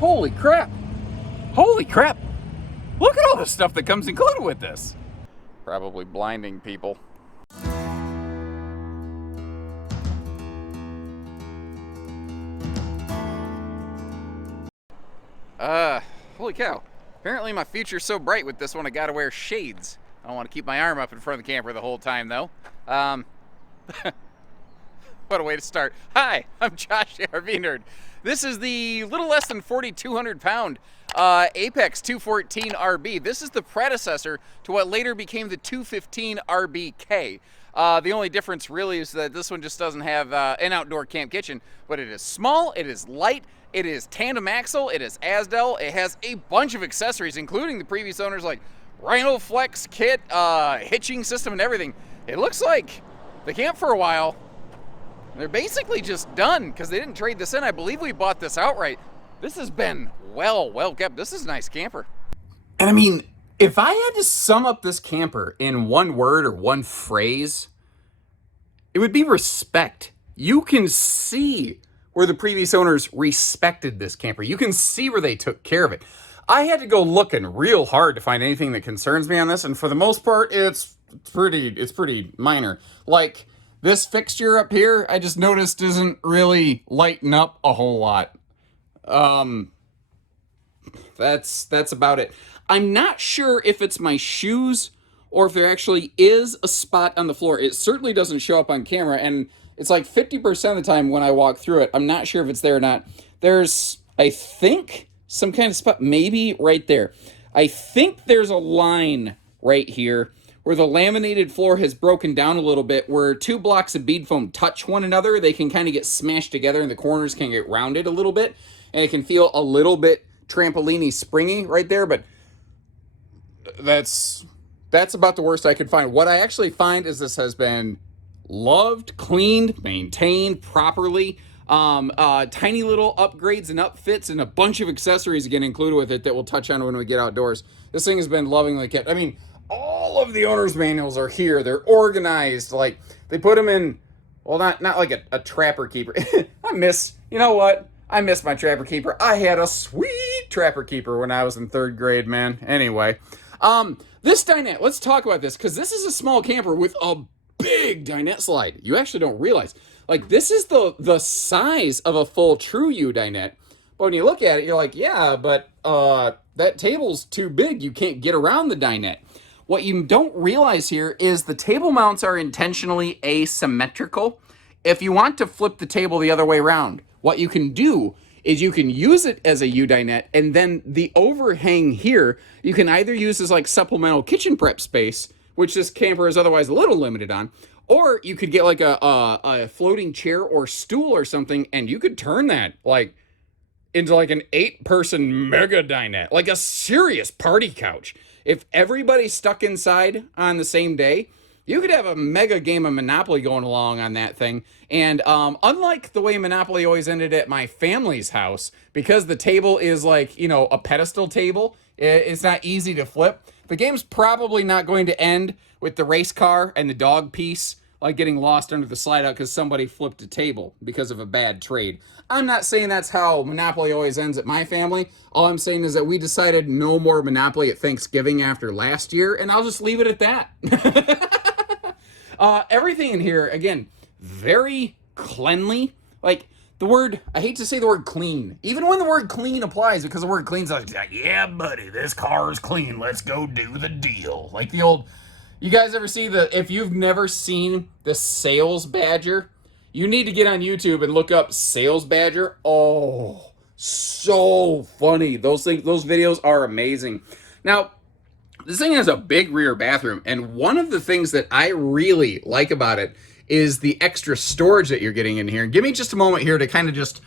Holy crap. Holy crap. Look at all the stuff that comes included with this. Probably blinding people. Holy cow. Apparently my future's so bright with this one I gotta wear shades. I don't want to keep my arm up in front of the camera the whole time though. What a way to start. Hi, I'm Josh, the RV Nerd. This is the little less than 4,200 pound Apex 214 RB. This is the predecessor to what later became the 215 RBK. The only difference really is that this one just doesn't have an outdoor camp kitchen, but it is small, it is light, it is tandem axle, it is Azdel, it has a bunch of accessories, including the previous owners like Rhino Flex kit, hitching system and everything. It looks like the camp for a while, they're basically just done because they didn't trade this in. I believe we bought this outright. This has been well kept. This is a nice camper. And I mean, if I had to sum up this camper in one word or one phrase, it would be respect. You can see where the previous owners respected this camper. You can see where they took care of it. I had to go looking real hard to find anything that concerns me on this, and for the most part, it's pretty minor. Like, this fixture up here, I just noticed isn't really lighting up a whole lot. That's about it. I'm not sure if it's my shoes or if there actually is a spot on the floor. It certainly doesn't show up on camera, and it's like 50% of the time when I walk through it, I'm not sure if it's there or not. There's, I think, some kind of spot, maybe right there. I think there's a line right here where the laminated floor has broken down a little bit, where two blocks of bead foam touch one another. They can kind of get smashed together and the corners can get rounded a little bit, and it can feel a little bit trampoline-y springy right there, but that's about the worst I could find. What I actually find is this has been loved, cleaned, maintained properly. Tiny little upgrades and upfits and a bunch of accessories again included with it that we'll touch on when we get outdoors. This thing has been lovingly kept. I mean, all of the owner's manuals are here. They're organized. Like, they put them in, well, not like a trapper keeper. You know what? I miss my trapper keeper. I had a sweet trapper keeper when I was in 3rd grade, man. Anyway, this dinette, let's talk about this, because this is a small camper with a big dinette slide. You actually don't realize. Like, this is the size of a full True U dinette. But when you look at it, you're like, yeah, but that table's too big. You can't get around the dinette. What you don't realize here is the table mounts are intentionally asymmetrical. If you want to flip the table the other way around, what you can do is you can use it as a U-dinette, and then the overhang here, you can either use as like supplemental kitchen prep space, which this camper is otherwise a little limited on, or you could get like a floating chair or stool or something, and you could turn that like into like an 8-person mega dinette, like a serious party couch. If everybody's stuck inside on the same day, you could have a mega game of Monopoly going along on that thing. And unlike the way Monopoly always ended at my family's house, because the table is like, you know, a pedestal table, it's not easy to flip. The game's probably not going to end with the race car and the dog piece like getting lost under the slide out because somebody flipped a table because of a bad trade. I'm not saying that's how Monopoly always ends at my family. All I'm saying is that we decided no more Monopoly at Thanksgiving after last year, and I'll just leave it at that. Everything in here, again, very cleanly. Like, the word, I hate to say the word clean, even when the word clean applies, because the word clean's like, yeah, buddy, this car is clean, let's go do the deal. Like the old, you guys ever see if you've never seen the Sales Badger, you need to get on YouTube and look up Sales Badger. Oh, so funny. Those videos are amazing. Now, this thing has a big rear bathroom, and one of the things that I really like about it is the extra storage that you're getting in here. And give me just a moment here to kind of just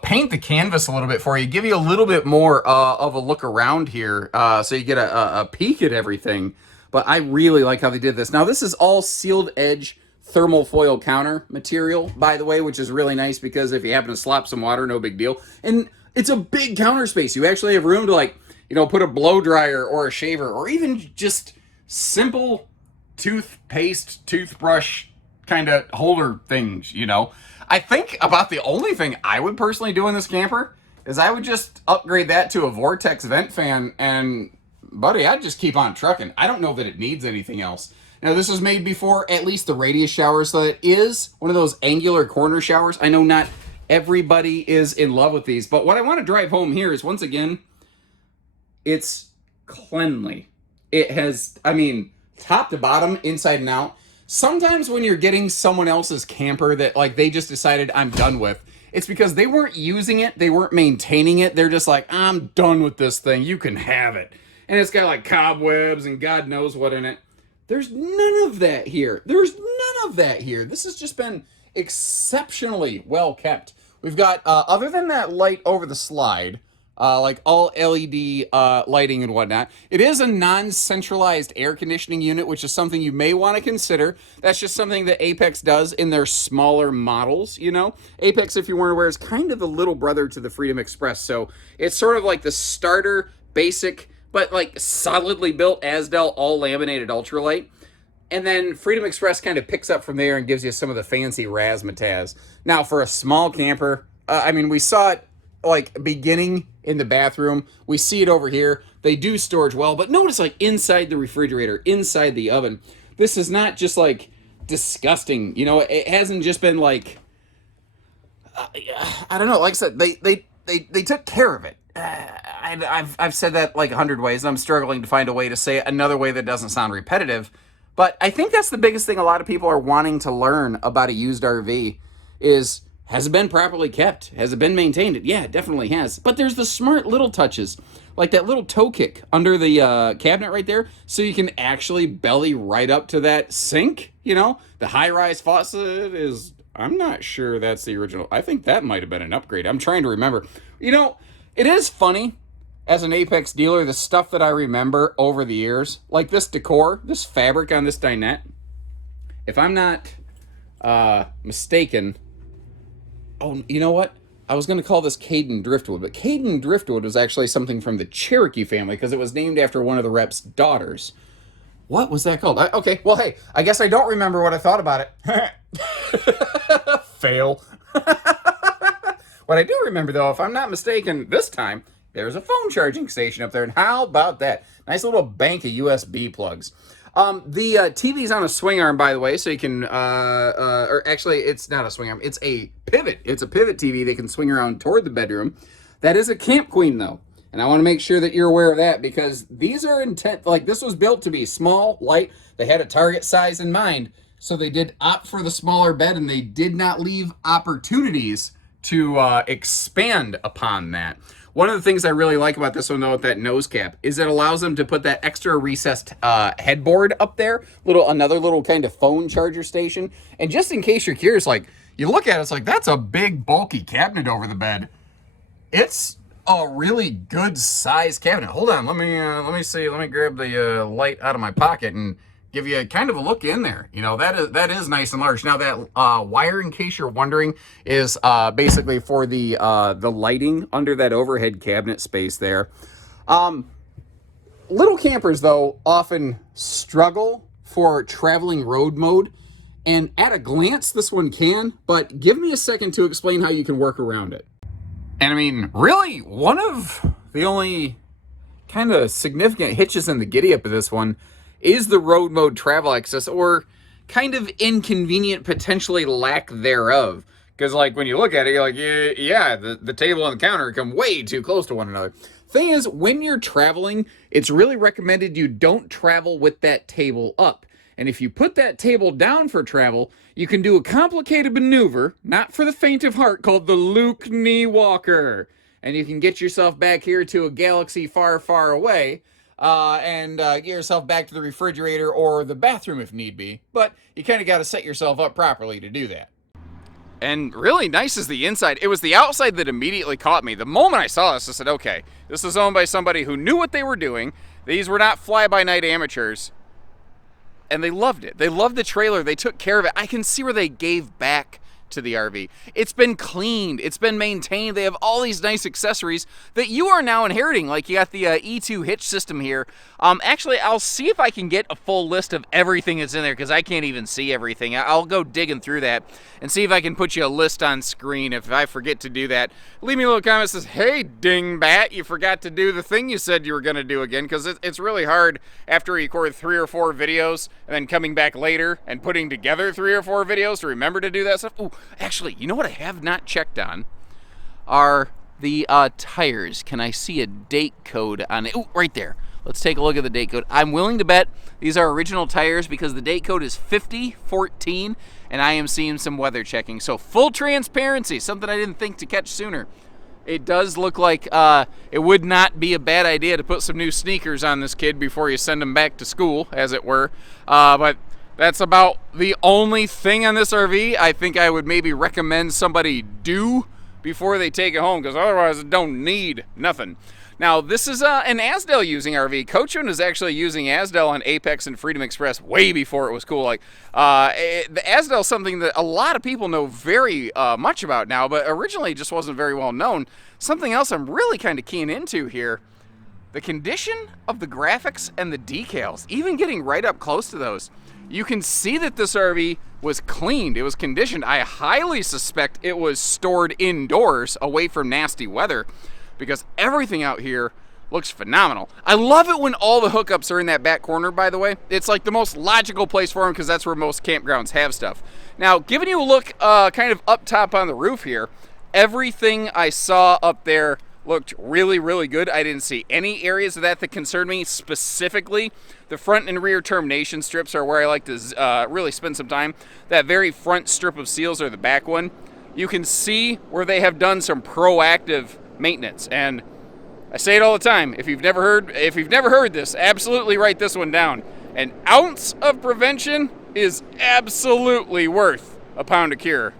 paint the canvas a little bit for you, give you a little bit more of a look around here so you get a peek at everything. But I really like how they did this. Now, this is all sealed edge thermal foil counter material, by the way, which is really nice because if you happen to slop some water, no big deal. And it's a big counter space. You actually have room to, like, you know, put a blow dryer or a shaver or even just simple toothpaste, toothbrush kind of holder things, you know. I think about the only thing I would personally do in this camper is I would just upgrade that to a Vortex vent fan, and buddy, I'd just keep on trucking. I don't know that it needs anything else. Now, this was made before at least the radius shower, so it is one of those angular corner showers. I know not everybody is in love with these, but what I want to drive home here is, once again, it's cleanly. It has, I mean, top to bottom, inside and out. Sometimes when you're getting someone else's camper that, like, they just decided I'm done with, it's because they weren't using it, they weren't maintaining it. They're just like, I'm done with this thing, you can have it. And it's got like cobwebs and God knows what in it. There's none of that here. There's none of that here. This has just been exceptionally well kept. We've got, other than that light over the slide, like all LED lighting and whatnot, it is a non-centralized air conditioning unit, which is something you may want to consider. That's just something that Apex does in their smaller models, you know? Apex, if you weren't aware, is kind of the little brother to the Freedom Express. So it's sort of like the starter, basic, but like solidly built Azdel all laminated ultralight. And then Freedom Express kind of picks up from there and gives you some of the fancy razzmatazz. Now, for a small camper, I mean, we saw it like beginning in the bathroom. We see it over here. They do storage well, but notice like inside the refrigerator, inside the oven, this is not just like disgusting. You know, it hasn't just been like, I don't know, like I said, they took care of it. I've said that like 100 ways, and I'm struggling to find a way to say it another way that doesn't sound repetitive. But I think that's the biggest thing a lot of people are wanting to learn about a used RV is, has it been properly kept? Has it been maintained? Yeah, it definitely has. But there's the smart little touches, like that little toe kick under the cabinet right there, so you can actually belly right up to that sink, you know? The high-rise faucet is, I'm not sure that's the original. I think that might have been an upgrade. I'm trying to remember. You know, it is funny, as an Apex dealer, the stuff that I remember over the years, like this decor, this fabric on this dinette, if I'm not mistaken, oh, you know what? I was going to call this Caden Driftwood, but Caden Driftwood was actually something from the Cherokee family because it was named after one of the rep's daughters. What was that called? Okay, well, hey, I guess I don't remember what I thought about it. Fail. What I do remember, though, if I'm not mistaken, this time, there's a phone charging station up there, and how about that? Nice little bank of USB plugs. The TV's on a swing arm, by the way, so you can, or actually, it's not a swing arm, it's a pivot. It's a pivot TV that can swing around toward the bedroom. That is a Camp Queen, though, and I want to make sure that you're aware of that, because these are intent, like, this was built to be small, light, they had a target size in mind, so they did opt for the smaller bed, and they did not leave opportunities to expand upon that. One of the things I really like about this one, though, with that nose cap, is it allows them to put that extra recessed headboard up there, another little kind of phone charger station. And just in case you're curious, like, you look at it, it's like, that's a big, bulky cabinet over the bed. It's a really good size cabinet. Hold on, let me see. Let me grab the light out of my pocket and give you kind of a look in there. You know, that is nice and large. Now that wire, in case you're wondering, is basically for the lighting under that overhead cabinet space there. Little campers, though, often struggle for traveling road mode, and at a glance, this one can, but give me a second to explain how you can work around it. And I mean, really, one of the only kind of significant hitches in the giddy-up of this one is the road mode travel access, or kind of inconvenient, potentially lack thereof. Because, like, when you look at it, you're like, yeah, the table and the counter come way too close to one another. Thing is, when you're traveling, it's really recommended you don't travel with that table up. And if you put that table down for travel, you can do a complicated maneuver, not for the faint of heart, called the Luke Knee Walker. And you can get yourself back here to a galaxy far, far away, and get yourself back to the refrigerator or the bathroom if need be. But you kind of got to set yourself up properly to do that. And really nice is the inside. It was the outside that immediately caught me. The moment I saw this, I said, okay, this is owned by somebody who knew what they were doing. These were not fly-by-night amateurs. And they loved it. They loved the trailer. They took care of it. I can see where they gave back to the RV. It's been cleaned. It's been maintained. They have all these nice accessories that you are now inheriting. Like you got the E2 Hitch system here. Actually, I'll see if I can get a full list of everything that's in there because I can't even see everything. I'll go digging through that and see if I can put you a list on screen. If I forget to do that, leave me a little comment that says, hey, dingbat, you forgot to do the thing you said you were going to do again, because it's really hard after you record 3 or 4 videos and then coming back later and putting together 3 or 4 videos to remember to do that stuff. Ooh, actually, you know what I have not checked on are the tires. Can I see a date code on it? Ooh, right there. Let's take a look at the date code. I'm willing to bet these are original tires because the date code is 5014, and I am seeing some weather checking. So full transparency, something I didn't think to catch sooner. It does look like it would not be a bad idea to put some new sneakers on this kid before you send him back to school, as it were. But that's about the only thing on this RV I think I would maybe recommend somebody do before they take it home, because otherwise it don't need nothing. Now, this is an Azdel using RV. Coachmen is actually using Azdel on Apex and Freedom Express way before it was cool. Like, the Azdel is something that a lot of people know very much about now, but originally just wasn't very well known. Something else I'm really kind of keen into here, the condition of the graphics and the decals, even getting right up close to those. You can see that this RV was cleaned, it was conditioned. I highly suspect it was stored indoors away from nasty weather, because everything out here looks phenomenal. I love it when all the hookups are in that back corner, by the way. It's like the most logical place for them because that's where most campgrounds have stuff. Now, giving you a look kind of up top on the roof here, everything I saw up there looked really, really good. I didn't see any areas of that concerned me specifically. The front and rear termination strips are where I like to really spend some time. That very front strip of seals or the back one, you can see where they have done some proactive maintenance. And I say it all the time, if you've never heard this, absolutely write this one down. An ounce of prevention is absolutely worth a pound of cure.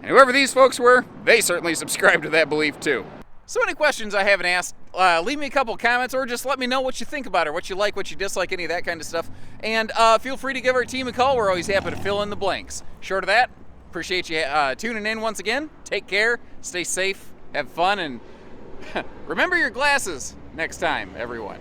And whoever these folks were, they certainly subscribe to that belief too. So any questions I haven't asked, leave me a couple comments or just let me know what you think about it, what you like, what you dislike, any of that kind of stuff. And feel free to give our team a call. We're always happy to fill in the blanks. Short of that, appreciate you tuning in once again. Take care, stay safe, have fun, and remember your glasses next time, everyone.